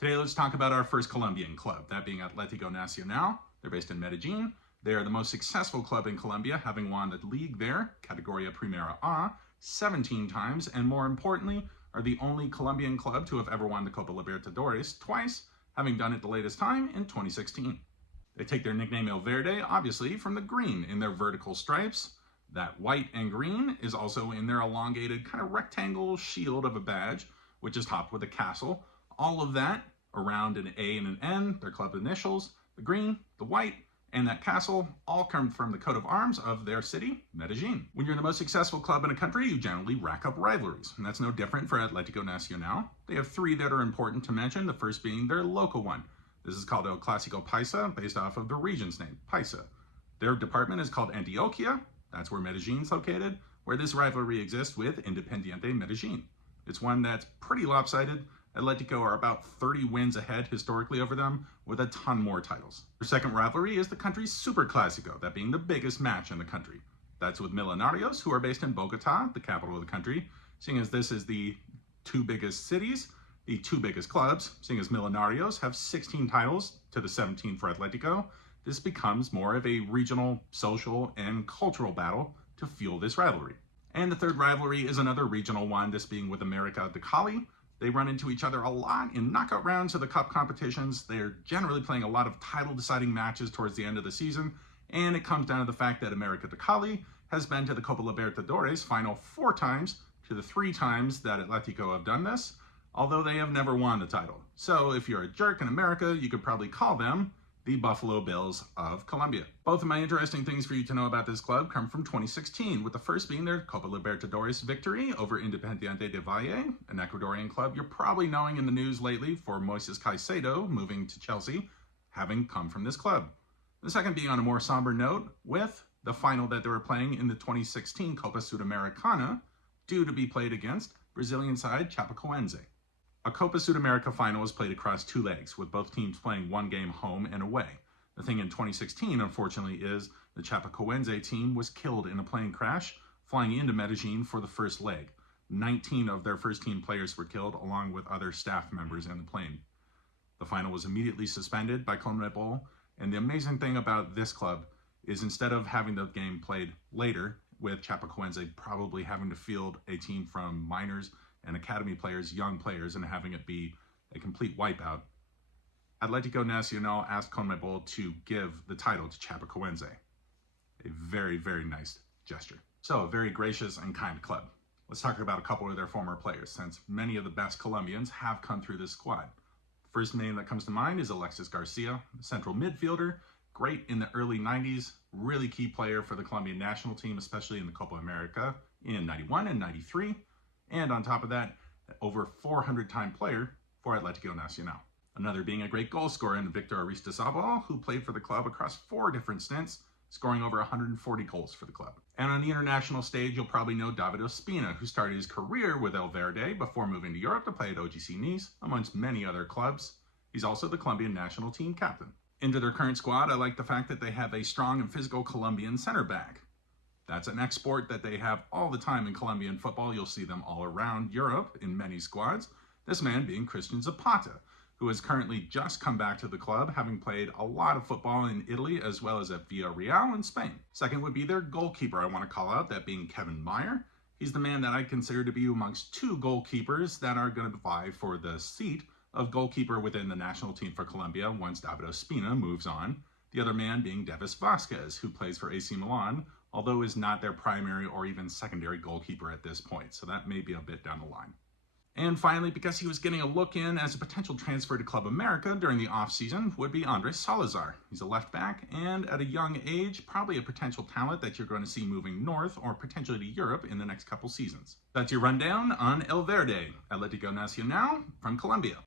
Today, let's talk about our first Colombian club, that being Atlético Nacional. They're based in Medellin. They are the most successful club in Colombia, having won the league there, Categoría Primera A, 17 times, and more importantly, are the only Colombian club to have ever won the Copa Libertadores twice, having done it the latest time in 2016. They take their nickname El Verde, obviously, from the green in their vertical stripes. That white and green is also in their elongated kind of rectangle shield of a badge, which is topped with a castle. All of that around an A and an N, their club initials, the green, the white, and that castle all come from the coat of arms of their city, Medellin. When you're the most successful club in a country, you generally rack up rivalries, and that's no different for Atlético Nacional. They have three that are important to mention, the first being their local one. This is called El Clásico Paisa, based off of the region's name, Paisa. Their department is called Antioquia, that's where Medellin's located, where this rivalry exists with Independiente Medellin. It's one that's pretty lopsided. Atletico are about 30 wins ahead historically over them, with a ton more titles. Their second rivalry is the country's Super Clásico, that being the biggest match in the country. That's with Millonarios, who are based in Bogota, the capital of the country. Seeing as this is the two biggest cities, the two biggest clubs, seeing as Millonarios have 16 titles to the 17 for Atletico, this becomes more of a regional, social, and cultural battle to fuel this rivalry. And the third rivalry is another regional one, this being with América de Cali. They run into each other a lot in knockout rounds of the cup competitions. They're generally playing a lot of title-deciding matches towards the end of the season, and it comes down to the fact that América de Cali has been to the Copa Libertadores final 4 times to the 3 times that Atletico have done this, although they have never won the title. So if you're a jerk in America, you could probably call them the Buffalo Bills of Colombia. Both of my interesting things for you to know about this club come from 2016, with the first being their Copa Libertadores victory over Independiente del Valle, an Ecuadorian club you're probably knowing in the news lately for Moises Caicedo moving to Chelsea, having come from this club. The second being on a more somber note, with the final that they were playing in the 2016 Copa Sudamericana, due to be played against Brazilian side Chapecoense. A Copa Sudamerica final was played across 2 legs, with both teams playing 1 game home and away. The thing in 2016, unfortunately, is the Chapecoense team was killed in a plane crash flying into Medellin for the first leg. 19 of their first team players were killed, along with other staff members in the plane. The final was immediately suspended by CONMEBOL, and the amazing thing about this club is instead of having the game played later, with Chapecoense probably having to field a team from minors and academy players, young players, and having it be a complete wipeout, Atlético Nacional asked CONMEBOL to give the title to Chapecoense. A very, very nice gesture. So, a very gracious and kind club. Let's talk about a couple of their former players, since many of the best Colombians have come through this squad. First name that comes to mind is Alexis Garcia, a central midfielder, great in the early 90s, really key player for the Colombian national team, especially in the Copa America in 91 and 93. And on top of that, over 400-time player for Atlético Nacional. Another being a great goal scorer in Victor Aristizabal, who played for the club across 4 different stints, scoring over 140 goals for the club. And on the international stage, you'll probably know David Ospina, who started his career with El Verde before moving to Europe to play at OGC Nice, amongst many other clubs. He's also the Colombian national team captain. Into their current squad, I like the fact that they have a strong and physical Colombian center back. That's an export that they have all the time in Colombian football. You'll see them all around Europe in many squads. This man being Christian Zapata, who has currently just come back to the club, having played a lot of football in Italy as well as at Villarreal in Spain. Second would be their goalkeeper I want to call out, that being Kevin Meyer. He's the man that I consider to be amongst 2 goalkeepers that are going to vie for the seat of goalkeeper within the national team for Colombia once David Ospina moves on. The other man being Davis Vasquez, who plays for AC Milan, although is not their primary or even secondary goalkeeper at this point, so that may be a bit down the line. And finally, because he was getting a look in as a potential transfer to Club America during the offseason, would be Andres Salazar. He's a left back, and at a young age, probably a potential talent that you're going to see moving north or potentially to Europe in the next couple seasons. That's your rundown on El Verde, Atlético Nacional from Colombia.